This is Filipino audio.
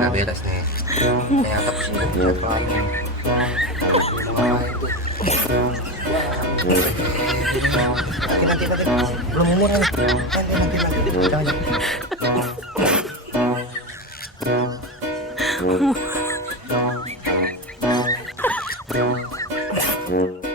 Nabelas nih. Kaya tapos yung buhat pangin. Nanti. Belum umur nih. Nanti.